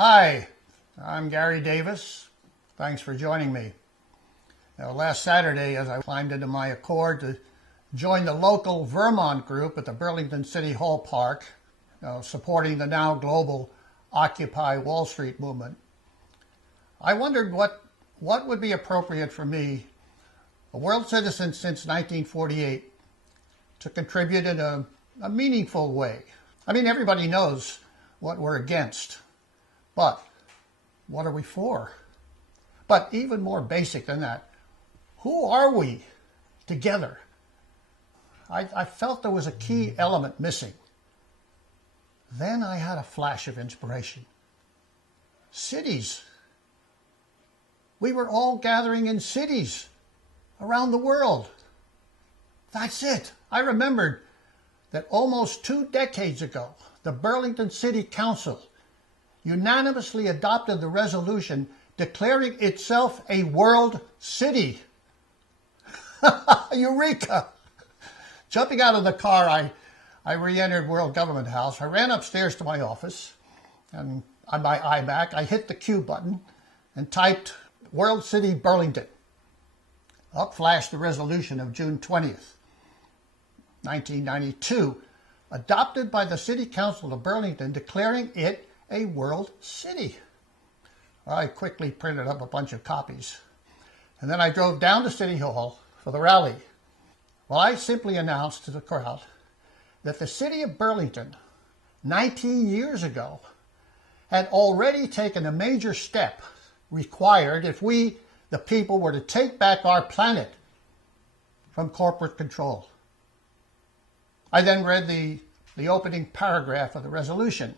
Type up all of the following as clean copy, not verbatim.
Hi, I'm Gary Davis. Thanks for joining me. Last Saturday, as I climbed into my Accord to join the local Vermont group at the Burlington City Hall Park, supporting the now global Occupy Wall Street movement, I wondered what would be appropriate for me, a world citizen since 1948, to contribute in a meaningful way. I mean, everybody knows what we're against, but what are we for? But even more basic than that, who are we together? I felt there was a key element missing. Then I had a flash of inspiration. Cities. We were all gathering in cities around the world. That's it. I remembered that almost 2 decades ago, the Burlington City Council unanimously adopted the resolution declaring itself a world city. Eureka! Jumping out of the car, I re-entered World Government House. I ran upstairs to my office, and on my iMac, I hit the Q button and typed World City Burlington. Up flashed the resolution of June 20th, 1992, adopted by the City Council of Burlington, declaring it a world city. I quickly printed up a bunch of copies, and then I drove down to City Hall for the rally. Well, I simply announced to the crowd that the city of Burlington, 19 years ago, had already taken a major step required if we, the people, were to take back our planet from corporate control. I then read the opening paragraph of the resolution.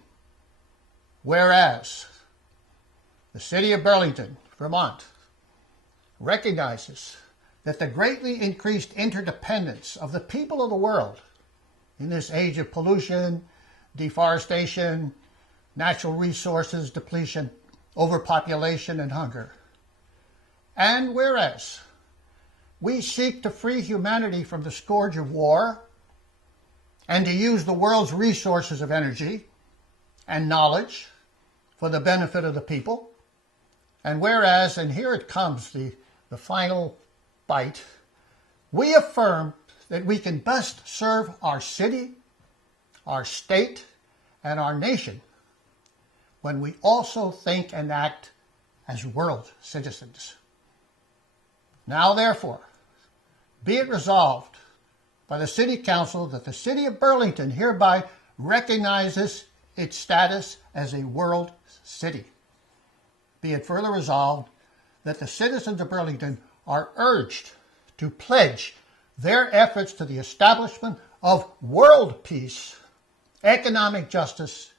Whereas the city of Burlington, Vermont, recognizes that the greatly increased interdependence of the people of the world in this age of pollution, deforestation, natural resources depletion, overpopulation, and hunger. And whereas we seek to free humanity from the scourge of war and to use the world's resources of energy and knowledge for the benefit of the people. And whereas, and here it comes, the final bite, we affirm that we can best serve our city, our state, and our nation when we also think and act as world citizens. Now, therefore, be it resolved by the City Council that the City of Burlington hereby recognizes its status as a world city. Be it further resolved that the citizens of Burlington are urged to pledge their efforts to the establishment of world peace, economic justice,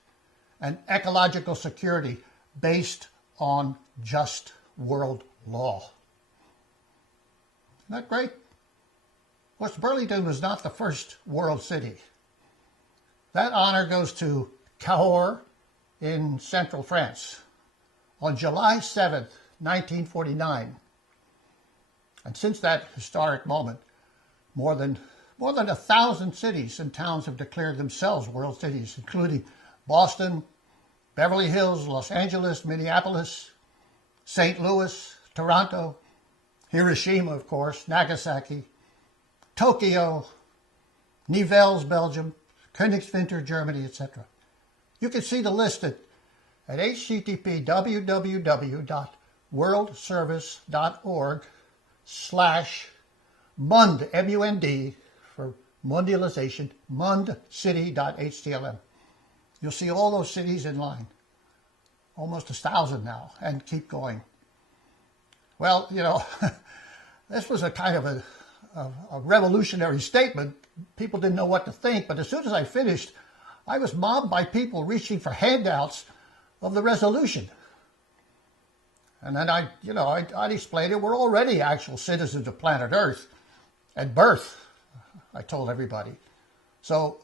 and ecological security based on just world law. Isn't that great? Of course, Burlington was not the first world city. That honor goes to Cahors in central France on July 7th, 1949. And since that historic moment, more than 1,000 cities and towns have declared themselves world cities, including Boston, Beverly Hills, Los Angeles, Minneapolis, St. Louis, Toronto, Hiroshima, of course, Nagasaki, Tokyo, Nivelles, Belgium, Königswinter, Germany, etc. You can see the list at http://www.worldservice.org/MUND, M-U-N-D, for mundialization, mundcity.html. You'll see all those cities in line, almost 1,000 now, and keep going. Well, this was a kind of a revolutionary statement. People didn't know what to think, but as soon as I finished, I was mobbed by people reaching for handouts of the resolution. And then I'd explain it. We're already actual citizens of planet Earth at birth, I told everybody. So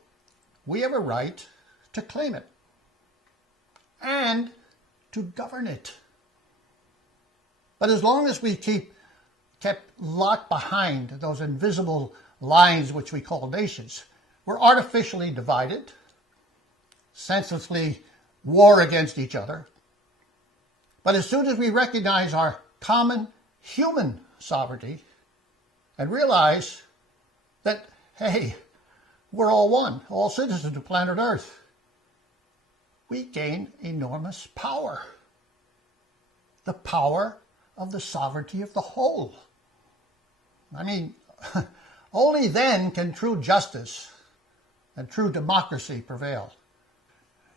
we have a right to claim it and to govern it. But as long as we kept locked behind those invisible lines which we call nations, we're artificially divided, senselessly war against each other, But as soon as we recognize our common human sovereignty and realize that, hey, we're all one, all citizens of planet Earth, we gain enormous power. The power of the sovereignty of the whole. I mean, only then can true justice and true democracy prevail.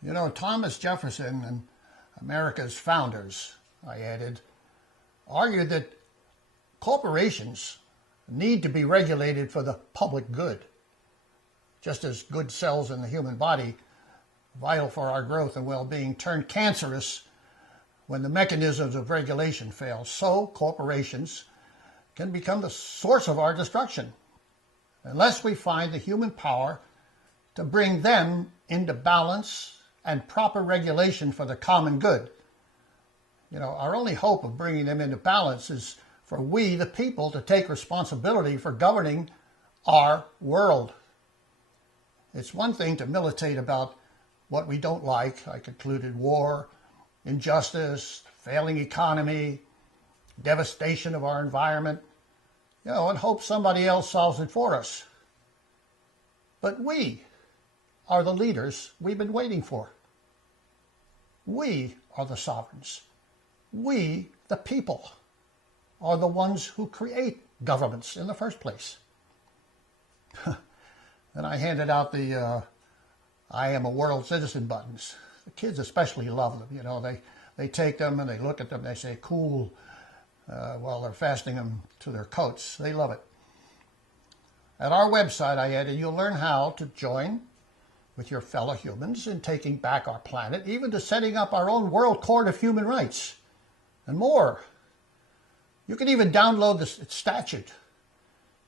You know, Thomas Jefferson and America's founders, I added, argued that corporations need to be regulated for the public good, just as good cells in the human body, vital for our growth and well-being, turn cancerous when the mechanisms of regulation fail. So corporations can become the source of our destruction unless we find the human power to bring them into balance and proper regulation for the common good. You know, our only hope of bringing them into balance is for we, the people, to take responsibility for governing our world. It's one thing to militate about what we don't like. I concluded war, injustice, failing economy, devastation of our environment, you know, and hope somebody else solves it for us. But we are the leaders we've been waiting for. We are the sovereigns. We, the people, are the ones who create governments in the first place. Then I handed out the I am a world citizen buttons. The kids especially love them. You know, they take them and they look at them, they say, cool, while they're fastening them to their coats. They love it. At our website, I added, you'll learn how to join with your fellow humans in taking back our planet, even to setting up our own World Court of Human Rights, and more. You can even download its statute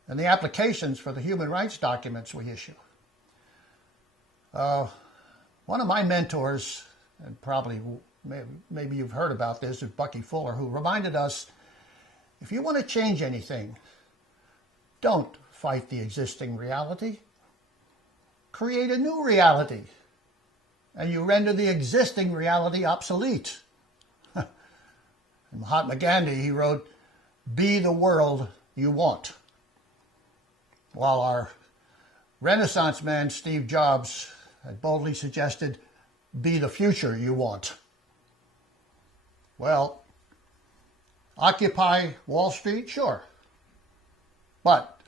and the applications for the human rights documents we issue. One of my mentors, and probably maybe you've heard about this, is Bucky Fuller, who reminded us, if you want to change anything, don't fight the existing reality. Create a new reality, and you render the existing reality obsolete. And Mahatma Gandhi, he wrote, be the world you want. While our Renaissance man, Steve Jobs, had boldly suggested, be the future you want. Well, occupy Wall Street, sure. But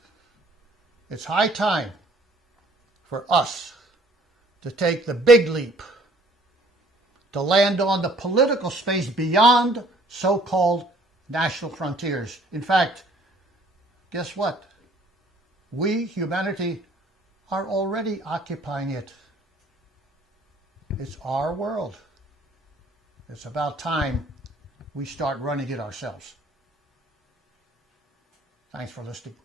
it's high time for us to take the big leap, to land on the political space beyond so-called national frontiers. In fact, guess what? We, humanity, are already occupying it. It's our world. It's about time we start running it ourselves. Thanks for listening.